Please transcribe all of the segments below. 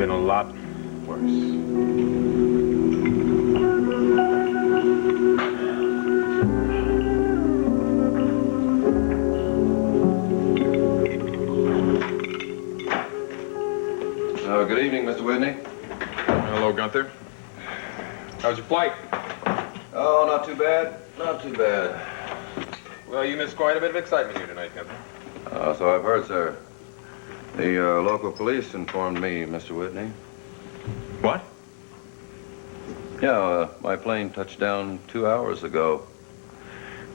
been a lot worse. Good evening, Mr. Whitney. Hello, Gunther. How's your flight? Oh, not too bad. Not too bad. Well, you missed quite a bit of excitement here tonight, Gunther. So I've heard, sir. The local police informed me, Mr. Whitney. What? Yeah, my plane touched down 2 hours ago.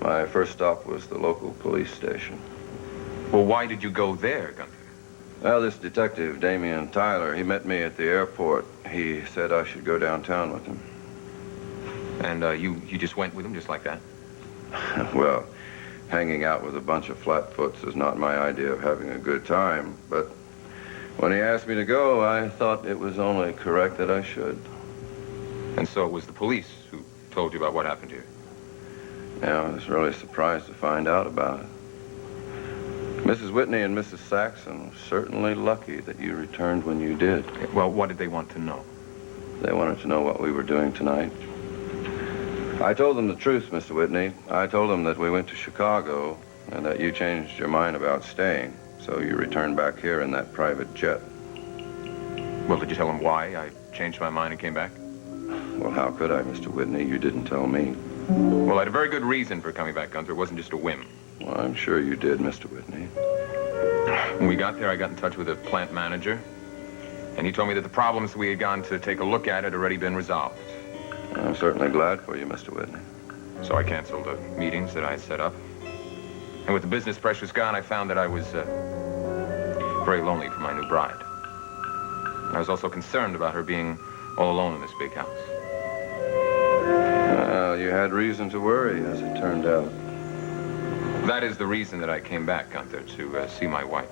My first stop was the local police station. Well, why did you go there, Gunther? Well, this detective, Damian Tyler, he met me at the airport. He said I should go downtown with him. And you just went with him just like that? Well, hanging out with a bunch of flatfoots is not my idea of having a good time. But when he asked me to go, I thought it was only correct that I should. And so it was the police who told you about what happened here? Yeah, I was really surprised to find out about it. Mrs. Whitney and Mrs. Saxon were certainly lucky that you returned when you did. Well, what did they want to know? They wanted to know what we were doing tonight. I told them the truth, Mr. Whitney. I told them that we went to Chicago and that you changed your mind about staying, so you returned back here in that private jet. Well, did you tell them why I changed my mind and came back? Well, how could I, Mr. Whitney? You didn't tell me. Well, I had a very good reason for coming back, Gunther. It wasn't just a whim. Well, I'm sure you did, Mr. Whitney. When we got there, I got in touch with the plant manager, and he told me that the problems we had gone to take a look at had already been resolved. I'm certainly glad for you, Mr. Whitney. So I canceled the meetings that I had set up. And with the business pressures gone, I found that I was very lonely for my new bride. I was also concerned about her being all alone in this big house. Well, you had reason to worry, as it turned out. That is the reason that I came back, Gunther, to see my wife.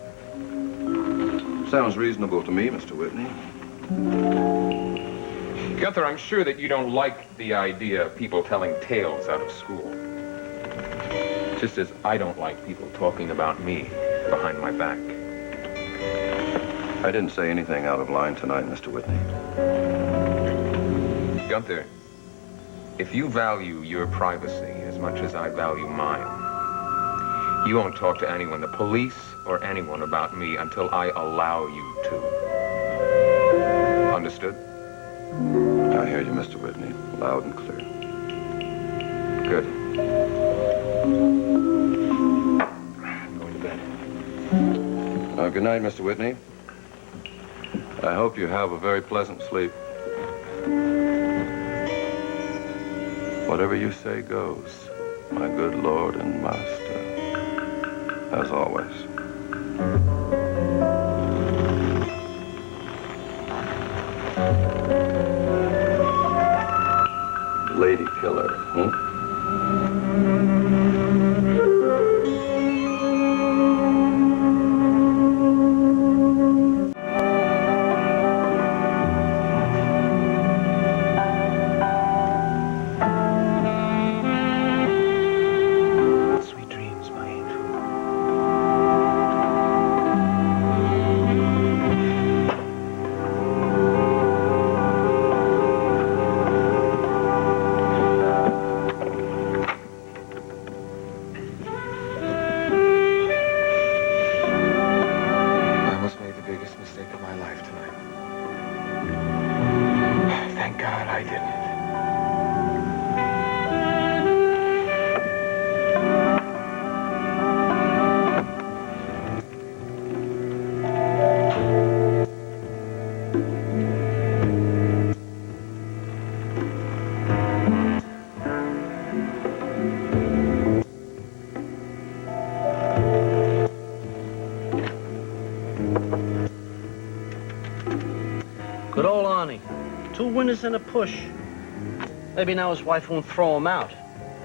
Sounds reasonable to me, Mr. Whitney. Gunther, I'm sure that you don't like the idea of people telling tales out of school. Just as I don't like people talking about me behind my back. I didn't say anything out of line tonight, Mr. Whitney. Gunther, if you value your privacy as much as I value mine, you won't talk to anyone, the police or anyone, about me until I allow you to. Understood? I hear you, Mr. Whitney, loud and clear. Good. Going to bed. Good night, Mr. Whitney. I hope you have a very pleasant sleep. Whatever you say goes, my good Lord and Master, as always. Lady killer, huh? Good old Arnie. 2 winners and a push. Maybe now his wife won't throw him out.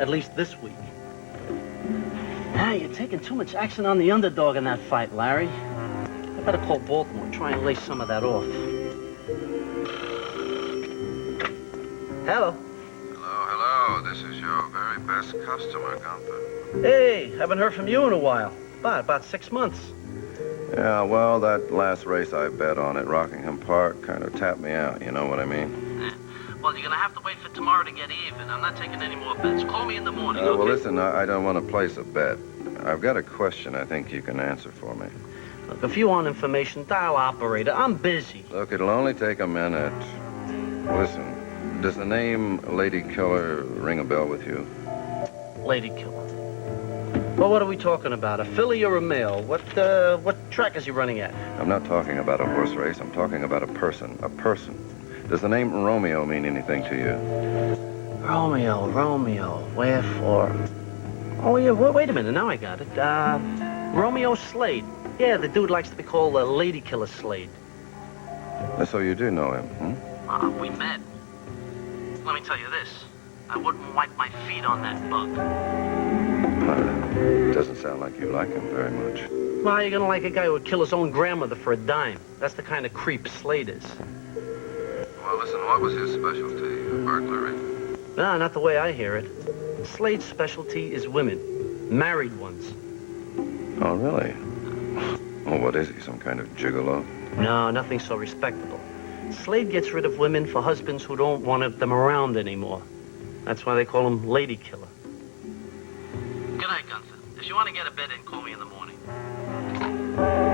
At least this week. Ah, you're taking too much action on the underdog in that fight, Larry. I better call Baltimore, try and lay some of that off. Hello. Hello. This is your very best customer, Gunther. Hey, haven't heard from you in a while. About 6 months. Yeah, well, that last race I bet on at Rockingham Park kind of tapped me out, you know what I mean? Well, you're gonna have to wait for tomorrow to get even. I'm not taking any more bets. Call me in the morning, okay? Well, listen, I don't want to place a bet. I've got a question I think you can answer for me. Look, if you want information, dial operator. I'm busy. Look, it'll only take a minute. Listen, does the name Lady Killer ring a bell with you? Lady killer. Well, what are we talking about? A filly or a male? What track is he running at? I'm not talking about a horse race. I'm talking about a person. A person. Does the name Romeo mean anything to you? Romeo. Wherefore? Oh, yeah, wait a minute. Now I got it. Romeo Slade. Yeah, the dude likes to be called a Lady Killer Slade. So you do know him, hmm? We met. Let me tell you this. I wouldn't wipe my feet on that bug. Doesn't sound like you like him very much. Well, how you gonna like a guy who would kill his own grandmother for a dime? That's the kind of creep Slade is. Well, listen, what was his specialty? Burglary? No, not the way I hear it. Slade's specialty is women. Married ones. Oh, really? Well, what is he, some kind of gigolo? No, nothing so respectable. Slade gets rid of women for husbands who don't want them around anymore. That's why they call him Lady Killer. Good night, Gunther. If you want to get a bed in, call me in the morning.